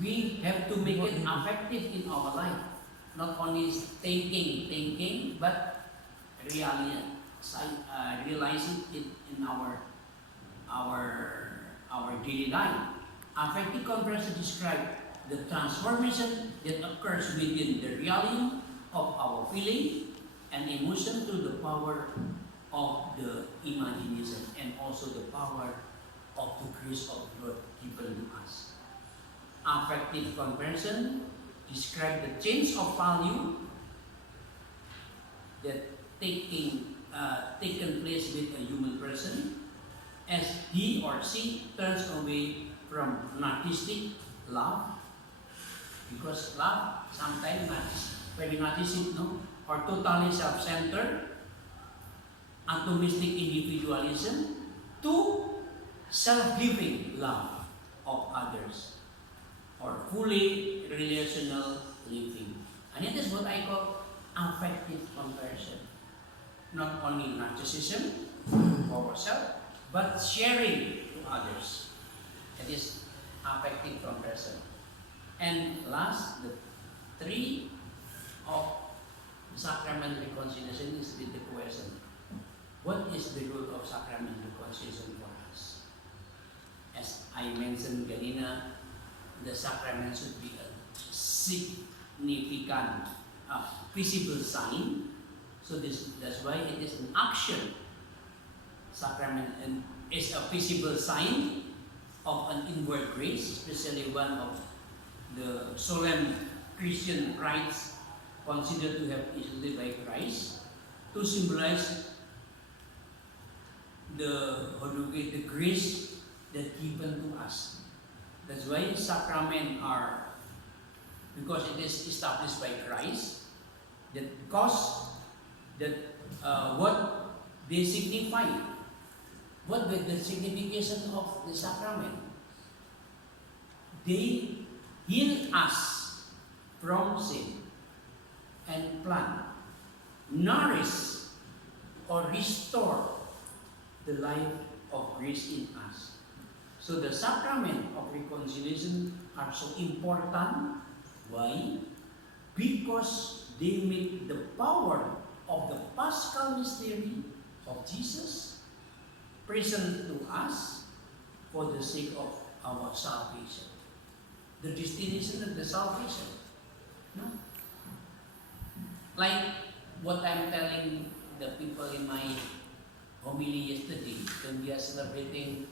we have to make it effective in our life. Not only thinking, but realizing it in our daily life. Affective conversion describes the transformation that occurs within the realm of our feeling and emotion through the power of the imagination and also the power of the grace of God given to us. Affective conversion describes the change of value that taken place with a human person as he or she turns away from narcissistic love, because love sometimes very narcissistic, no, or totally self-centered, atomistic individualism, to self-giving love of others, or fully relational living. And it is what I call affective conversion. Not only narcissism for ourselves, but sharing to others. It is affective conversion. And last, the three of sacramental reconciliation is with the question: what is the role of sacramental reconciliation for us? As I mentioned kanina, the sacrament should be a significant, visible sign. So that's why it is an action. Sacrament is a visible sign of an inward grace, especially one of the solemn Christian rites considered to have instituted by Christ, to symbolize the grace that given to us. That's why sacraments are, because it is established by Christ, what they signify, what the signification of the sacrament. They heal us from sin and plant, nourish or restore the life of grace in us. So the sacrament of reconciliation are so important. Why? Because they make the power of the Paschal mystery of Jesus present to us for the sake of our salvation. The destination of the salvation. No? Like what I'm telling the people in my homily yesterday, when we are celebrating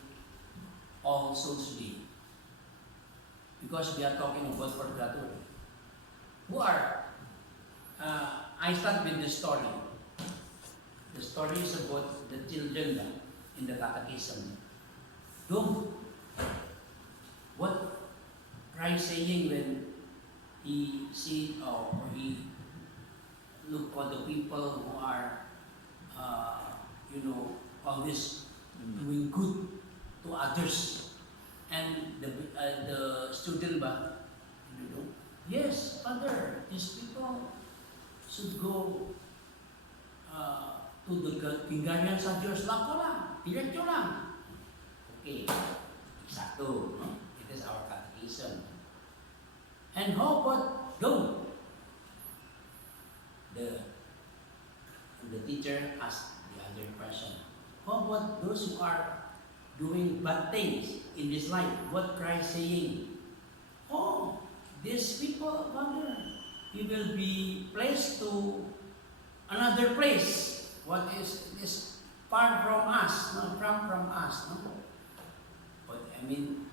All Souls Day, because we are talking about purgatory. I start with the story. The story is about the children in the catechism. What Christ saying when he see or he look for the people who are, always doing good to others, and the student, yes, Father, these people should go to the Kinggarian sa Diyos lang ko lang, diretso lang. Okay, exacto, no? It is our catechism. And how about don't? The teacher asked the other question. How about those who are doing bad things in this life? What Christ saying? Oh, these people, Father, he will be placed to another place. What is this? Far from us, no? From us, no? But I mean,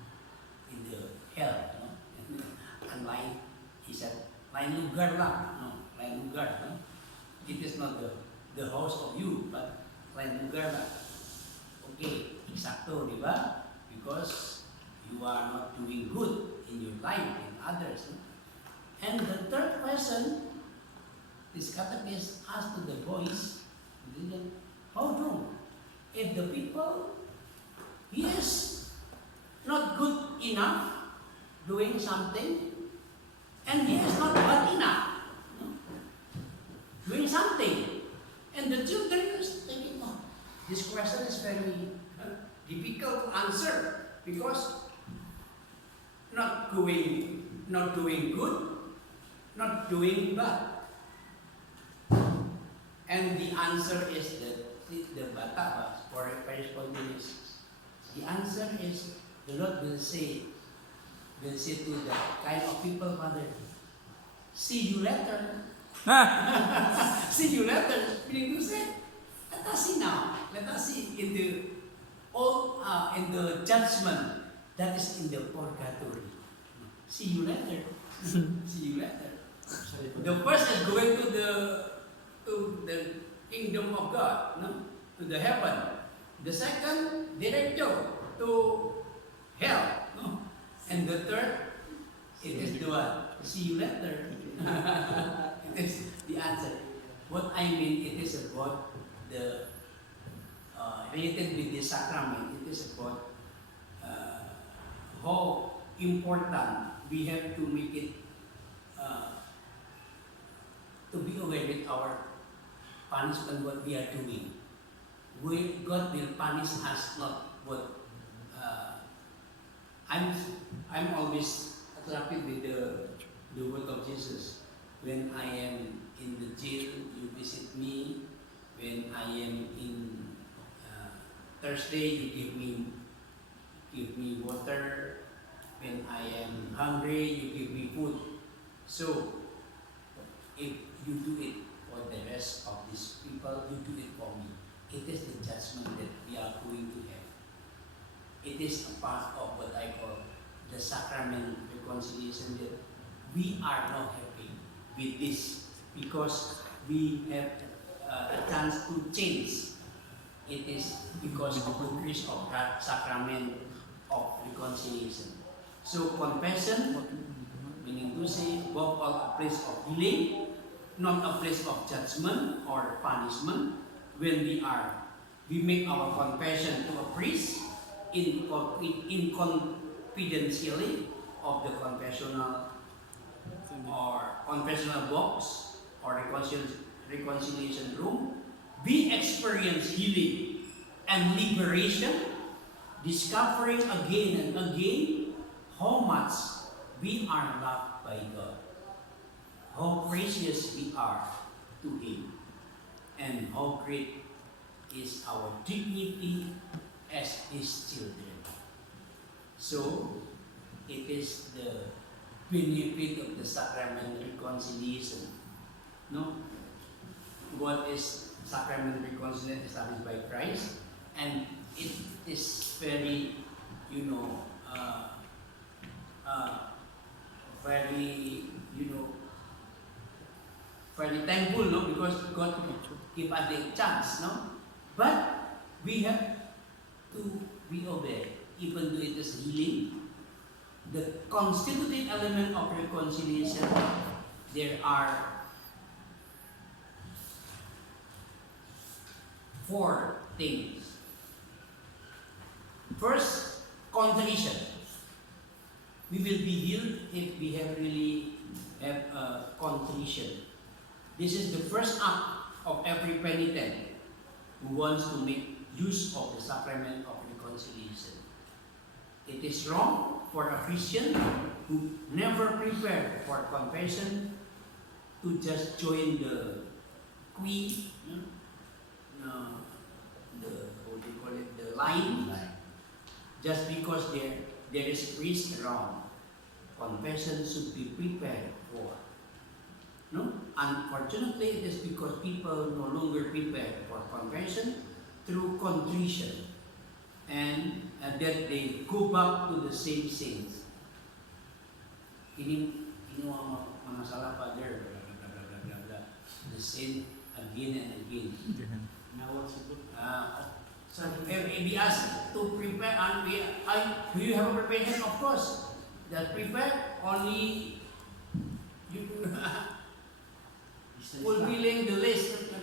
in the hell, no? Unlike, he said, lain lugar lang, no? Lain lugar, no? It is not the house of you, but lain lugar lang. Okay, exacto, di ba? Because you are not doing good in your life, in others. No? And the third question, this catechist asked to the boys, how do? If the people, he is not good enough doing something, and he is not bad enough, no? Doing something, and the children is thinking, oh, this question is very difficult to answer, because not going not doing good, not doing bad. And the answer is the Batabas for responsibilities. The answer is the Lord will say to the kind of people, Father, see you later. See you later. Meaning to say, let us see now. Let us see in the judgment that is in the purgatory. See you later. See you later. The first is going to the kingdom of God, no? To the heaven. The second, director to hell, no? And the third, it is the what? See you later. It is the answer. What I mean, it is about the related with the sacrament. It is about how important we have to make it to be aware with our punishment, what we are doing. God will punish us, not what. I'm always attracted with the word of Jesus. When I am in the jail, you visit me. When I am in Thursday, you give me water. When I am hungry, you give me food. So, if you do it for the rest of these people, you do it for me. It is the judgment that we are going to have. It is a part of what I call the sacrament reconciliation, that we are not happy with this because we have a chance to change. It is because of the grace of that sacrament of reconciliation. So confession, meaning to say, above all, a place of healing, not a place of judgment or punishment. When we make our confession to a priest in confidentially of the confessional box or reconciliation room, we experience healing and liberation, discovering again and again how much we are loved by God, how precious we are to Him, and how great is our dignity as His children. So, it is the benefit of the sacrament reconciliation. No? What is sacrament reconciliation established by Christ? And it is very, very thankful, no? Because God give us the chance, no? But we have to be obeyed, even though it is healing. The constitutive element of reconciliation, there are 4 things. First, contrition. We will be healed if we have really have a contrition. This is the first act of every penitent who wants to make use of the sacrament of reconciliation. It is wrong for a Christian who never prepared for confession to just join the the line, just because there is a priest around. Confession should be prepared for. No? Unfortunately, it is because people no longer prepare for confession through contrition, and that they go back to the same sins. Ini mga salah, Father, blah, blah, blah, blah, blah. The sin again and again. So if we ask to prepare, and do you have a preparation? Of course. That prepare only you fulfilling the list,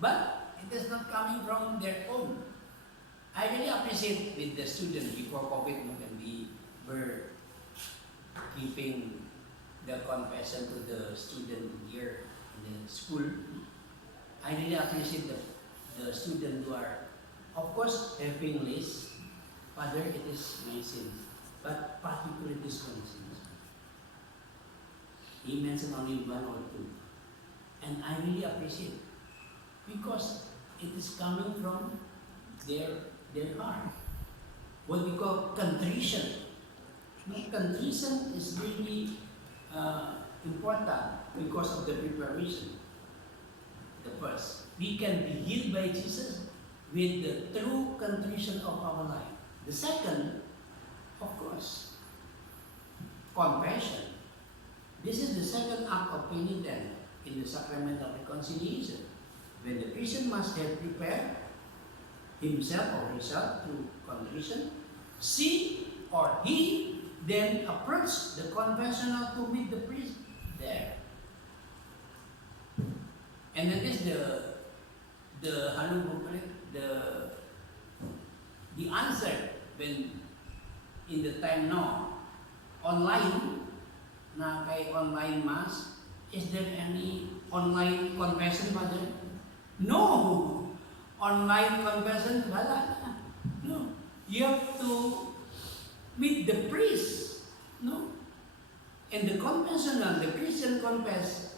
but it is not coming from their own. I really appreciate with the students before COVID when we were giving the confession to the student here in the school. I really appreciate the students who are, of course, having list. Father, it is my sin, but particularly this one sin. He mentioned only one or two. And I really appreciate because it is coming from their heart. What we call contrition. Contrition is really important because of the preparation. The first, we can be healed by Jesus with the true contrition of our life. The second, of course, confession. This is the second act of penitence in the Sacramental reconciliation. When the Christian must have prepared himself or herself through contrition, she or he then approach the confessional to meet the priest there. And that is the answer when in the time now online na kay online mass. Is there any online confession, Father? No! Online confession, wala na. No. You have to meet the priest. No. And the confessional, the Christian confess,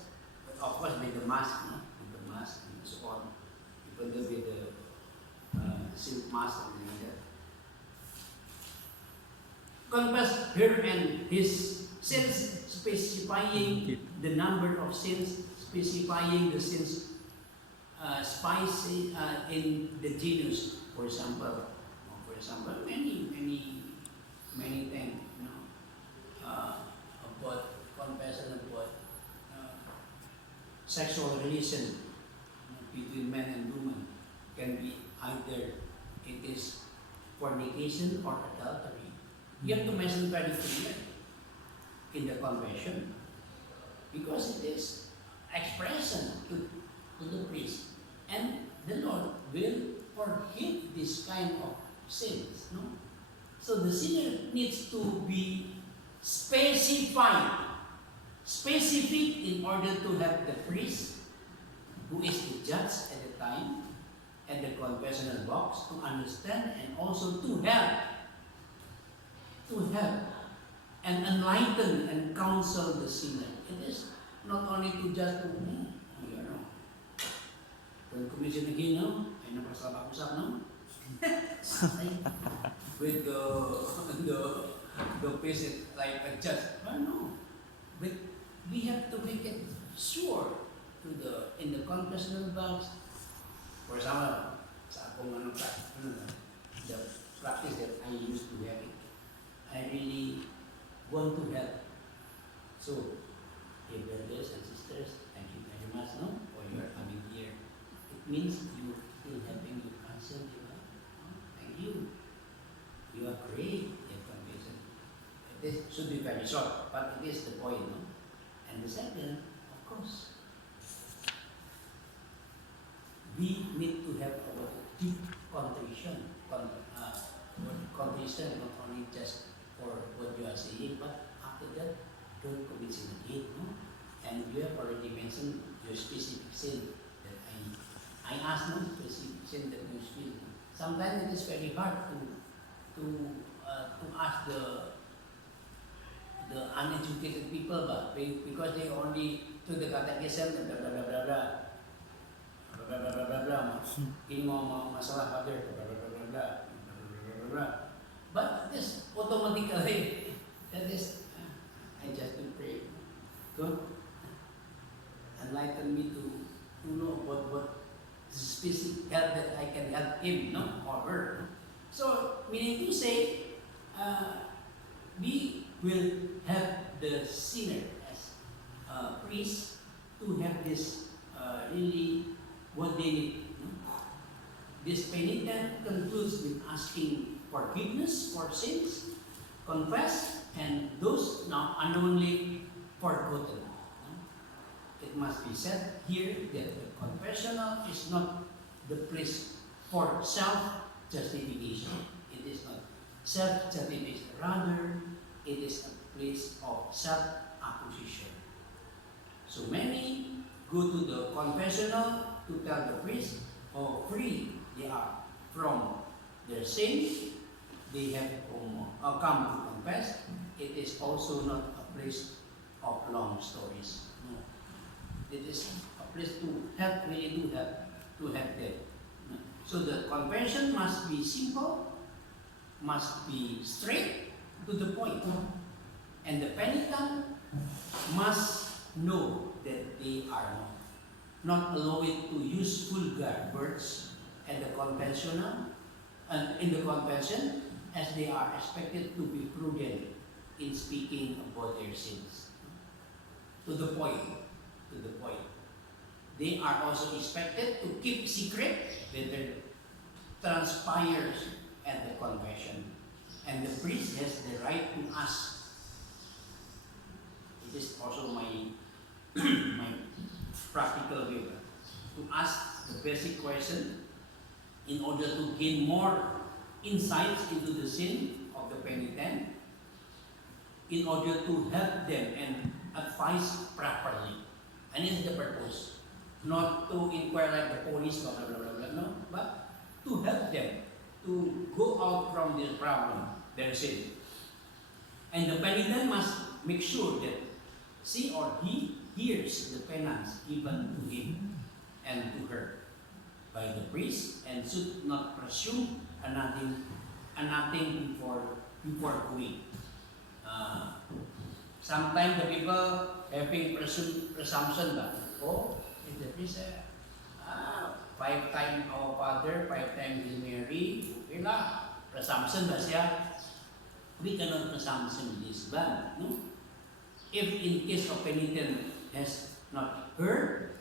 of course with the mask, no? With the mask and so on. Even though with the silk mask and like that. Confess her and his sins, specifying the number of sins, specifying the sins spicy in the genus, for example, many things, you know, about confession about sexual relation between men and women can be either it is fornication or adultery. You have to mention very clearly in the confession because it is expression to the priest, and the Lord will forgive this kind of sins. No, so the sinner needs to be specific in order to have the priest, who is the judge at the time, at the confessional box, to understand and also to help and enlighten and counsel the sinner. It is not only to just to, you know, when commission again, no, ay napasabak-usap, no? With the patient like a judge. But no, but we have to make it sure to in the confessional box. For example, sa akong the practice that I used to have it, I really want to help. So, dear brothers and sisters, thank you very much, no, for your coming here. It means you still helping your counsel, you know? Thank you. You are great, your confession. This should be very short, but it is the point, no? And the second, of course, we need to have our deep contrition, contrition, not only just for what you are saying, but after that, don't commit sin again, no? And you have already mentioned your specific sin that I asked, no, specific sin that you feel. Sometimes it is very hard to ask the uneducated people, but because they only to the catechism, blah blah blah blah blah. Ini mau masalah father, blah blah blah blah blah. But this automatically, that is, I just to pray. God, enlighten me to know what specific help that I can help him, no, or her. No? So, meaning to say, we will help the sinner as priest to have this really what they need. No? This penitence concludes with asking forgiveness for sins, confess, and those now unknowingly forgotten. No? It must be said here that the confessional is not the place for self-justification. It is not self-justification. Rather, it is a place of self-acquisition. So many go to the confessional to tell the priest how free they are from their sins. They have come to confess. It is also not a place of long stories. No. It is a place to help, really to help them. No. So the confession must be simple, must be straight to the point. And the penitent must know that they are not allowed to use vulgar words and the conventional and in the convention, as they are expected to be prudent in speaking about their sins. To the point. They are also expected to keep secret when there transpires at the confession. And the priest has the right to ask. It is also my practical way to ask the basic question in order to gain more insights into the sin of the penitent, in order to help them and advise properly. And it's the purpose. Not to inquire like the police, blah, blah, blah, blah, blah, no, but to help them to go out from this problem, their sin. And the penitent must make sure that she or he hears the penance given to him and to her by the priest, and should not presume nothing before going. Sometimes the people having presumption that, oh, if the priest said, 5 times our Father, 5 times His Mary, okay lah, presumption ba siya? We cannot presumption this, but no? If in case of penitent has not heard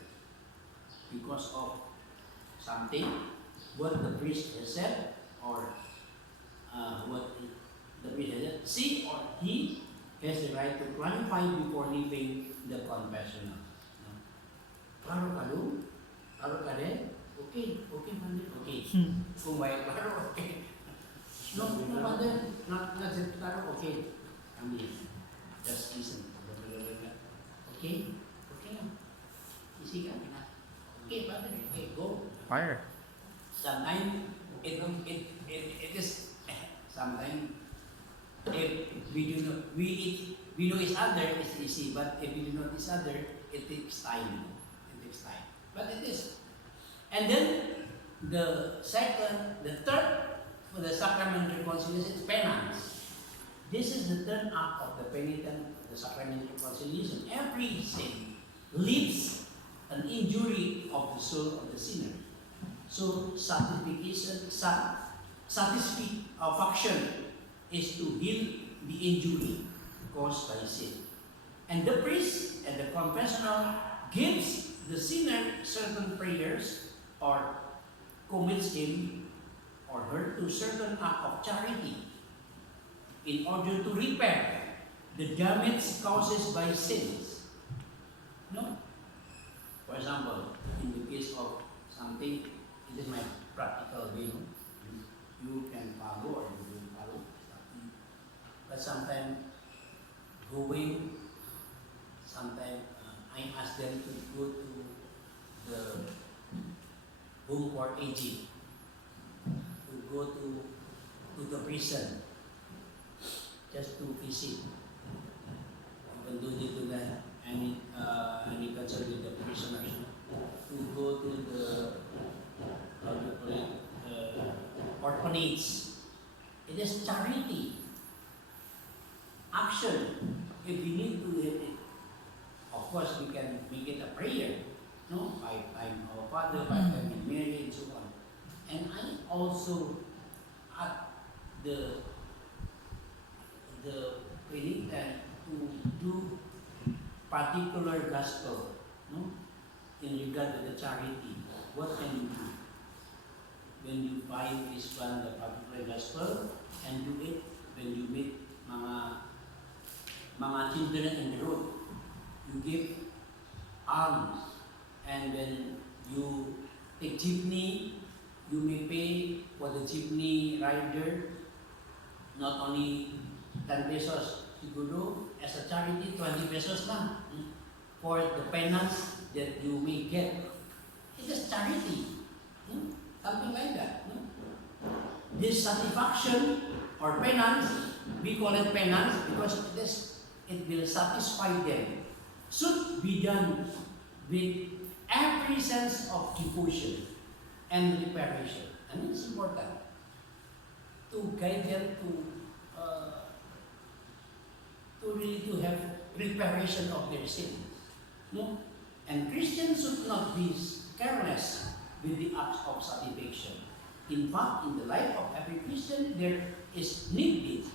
because of something, what the priest has said, or what the priest has said, she or he has the right to clarify before leaving the confessional. No? Klaro ka doon? Klaro ka din? Okay, Father, okay. Kung may klaro, okay. No, Father, not klaro, okay. Just listen. Okay? Easy ka? Okay, Father, okay, go. Fire. Sometimes it is sometimes if we know each other, it's easy, but if we do not each other, it takes time. But it is. And then the third for the sacramental reconciliation is penance. This is the third act of the penitent, the sacramental reconciliation. Every sin leaves an injury of the soul of the sinner. So satisfaction is to heal the injury caused by sin. And the priest and the confessional gives the sinner certain prayers or commits him or her to certain act of charity in order to repair the damage caused by sins. No? For example, in the case of something, it is my practical way. You can follow or you will follow. But sometimes I ask them to go to the home for aging, to go to the prison, just to visit. Even though they do not any concern with the prisoners, to go to the orphanage. It is charity action. If we need to do it, of course we can make it a prayer. No, 5 times our Father, 5 times Mary, and so on. And I also at the penitent to do particular gospel, no, in regard to the charity. What can you do when you find this one, the particular gospel, and do it when you meet mga children in the road? You give alms, and when you take jeepney, you may pay for the jeepney rider not only 10 pesos, siguro as a charity 20 pesos lang for the penance that you may get. It is charity, something like that. This satisfaction or penance, we call it penance because it is it will satisfy them, should be done with every sense of devotion and reparation. And it's important to guide them to really to have reparation of their sins. No? And Christians should not be careless with the acts of salvation. In fact, in the life of every Christian, there is needed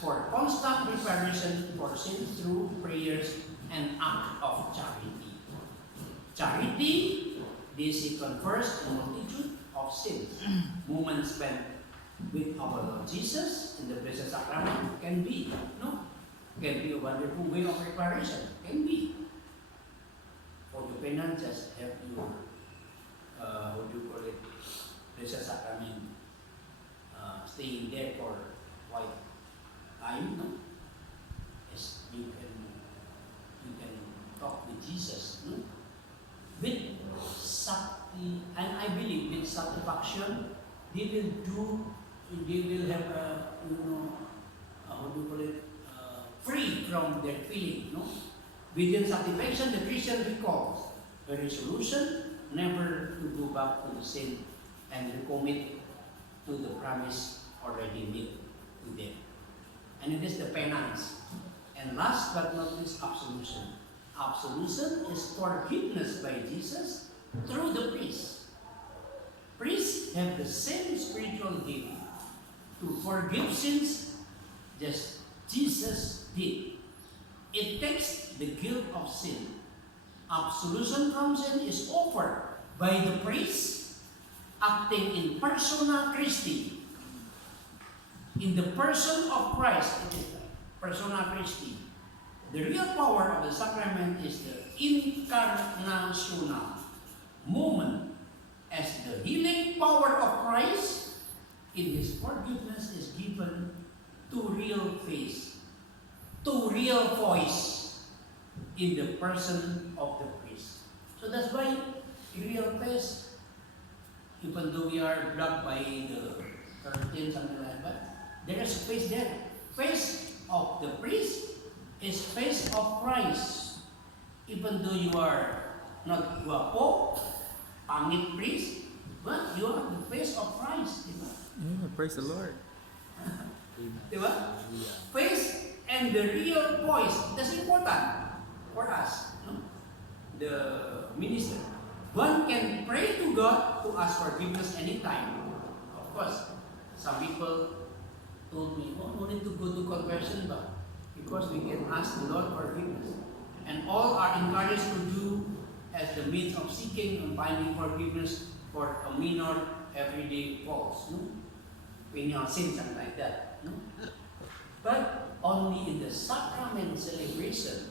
for constant reparation for sins through prayers and acts of charity. Charity, this confers a multitude of sins. Moments spent with our Lord Jesus in the Blessed Sacrament can be, no? Can be a wonderful way of reparation. Can be. For the penance, just have your, what do you call it, Blessed Sacrament, staying there for quite time, no? Yes, you can talk with Jesus, no? With sakti, and I believe with satisfaction, they will have how do you call it, free from their feeling, no? Within satisfaction, the Christian recalls a resolution never to go back to the sin and recommit to the promise already made to them. And it is the penance. And last but not least, absolution. Absolution is forgiveness by Jesus through the priest. Priests have the same spiritual gift to forgive sins just Jesus did. It takes the guilt of sin. Absolution from sin is offered by the priest acting in persona Christi. In the person of Christ, it is persona Christi. The real power of the sacrament is the incarnational moment as the healing power of Christ in His forgiveness is given to real face, to real voice in the person of the priest. So that's why real face, even though we are blocked by the curtain, something like that, there is face there. Face of the priest is face of Christ. Even though you are not guapo, pangit priest, but you are the face of Christ. Praise the Lord. Diba? Face and the real voice, that's important for us, no? The minister. One can pray to God to ask forgiveness anytime. Of course, some people told me, no need to go to conversion, but because we can ask the Lord forgiveness. And all are encouraged to do as the means of seeking and finding forgiveness for a minor everyday faults, no? Venial sin, something like that, no? But only in the sacrament celebration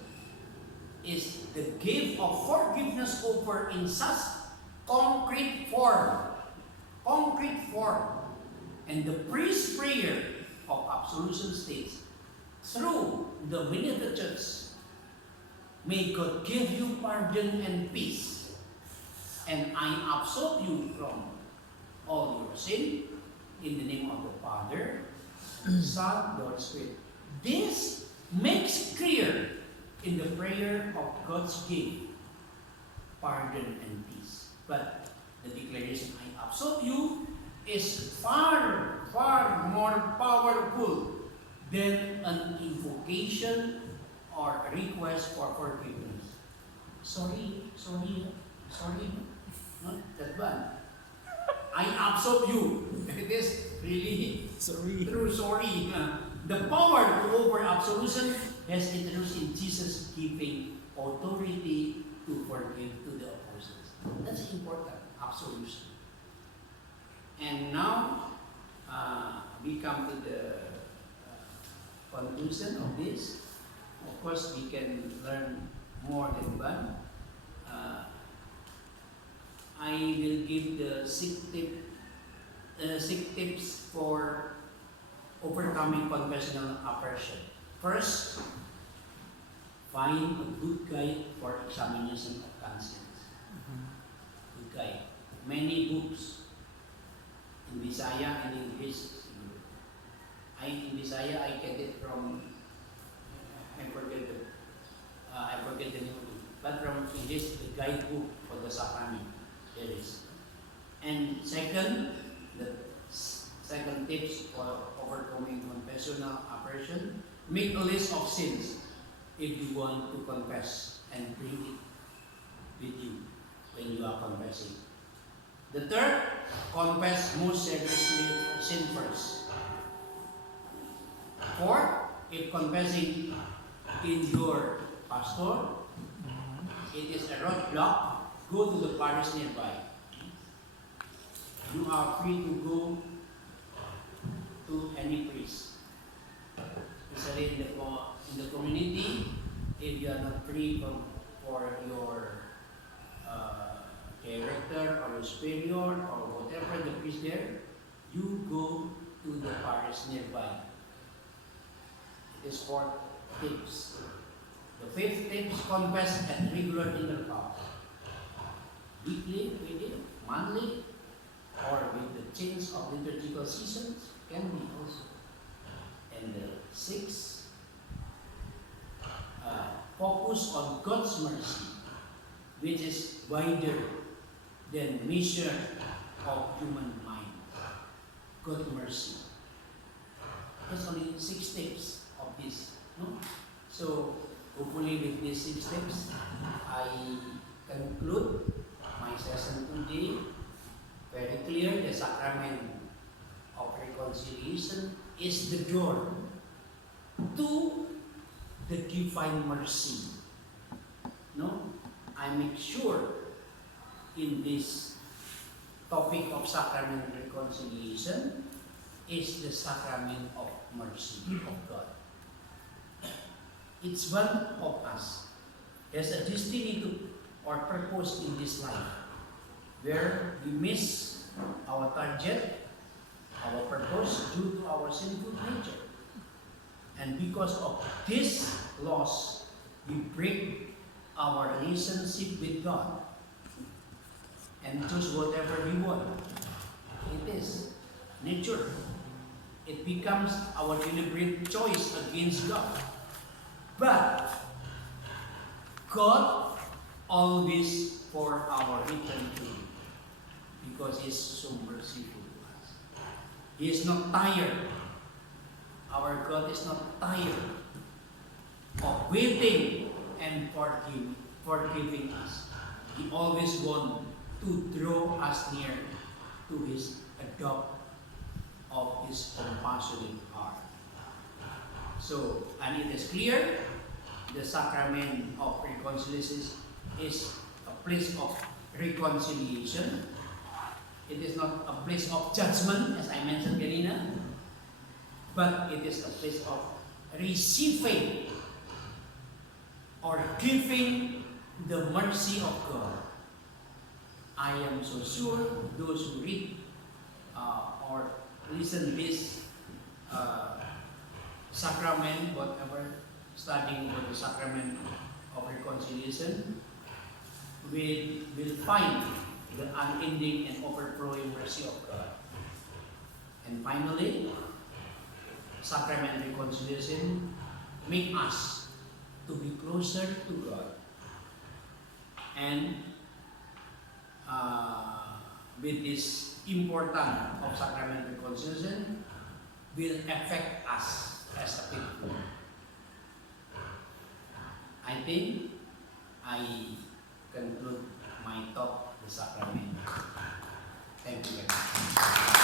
is the gift of forgiveness offered in such concrete form. Concrete form. And the priest's prayer of absolution states, through the benefactors, may God give you pardon and peace, and I absolve you from all your sin in the name of the Father, Son, Lord Spirit. This makes clear in the prayer of God's gift, pardon and peace. But the declaration, I absolve you, is far, far more powerful than an invocation or a request for forgiveness. Sorry, not that bad. I absolve you. It is really true sorry. The power to offer absolution has introduced in Jesus giving authority to forgive to the apostles. That's important, absolution. And now we come to the conclusion of this. Of course, we can learn more than one. I will give the 6 tips for overcoming confessional aversion. First, find a good guide for examination of conscience. Good guide. Many books in Bisaya and English. In Bisaya, I get it from, I forget but from English, the guidebook for the sacrament. There is. And second, the second tips for overcoming confessional aversion, make a list of sins if you want to confess and bring it with you when you are confessing. The third, confess most seriously sin first. Fourth, if confessing in your pastor, it is a roadblock, go to the parish nearby. You are free to go to any priest. Especially in the community, if you are not free for your director or your superior or whatever the priest there, you go to the parish nearby. It is 4 tips. The 5th tip is confess at regular intervals. Weekly, monthly, or with the change of liturgical seasons, can be also. And the 6th, focus on God's mercy, which is wider than measure of human mind. God's mercy. There's only 6 tips of this. No? So hopefully with these 6 tips, I conclude my session today. Very clear, the sacrament of reconciliation is the door to the divine mercy. No? I make sure in this topic of sacrament reconciliation is the sacrament of mercy of God. It's one of us. There's a destiny to or purpose in this life where we miss our target, our purpose due to our sinful nature. And because of this loss, we break our relationship with God and choose whatever we want. It is nature. It becomes our deliberate choice against God. But God always for our return to Him because He is so merciful to us. He is not tired. Our God is not tired of waiting and forgiving us. He always wants to draw us near to His adopt of His compassionate heart. So, and it is clear, the sacrament of reconciliation is a place of reconciliation. It is not a place of judgment, as I mentioned, Karina, but it is a place of receiving or giving the mercy of God. I am so sure those who read or listen this sacrament, whatever, studying about the sacrament of reconciliation, will find the unending and overflowing mercy of God. And finally, sacrament reconciliation make us to be closer to God. And with this importance of sacrament reconciliation will affect us as a people. I think I conclude my talk, the sacrament. Thank you very much.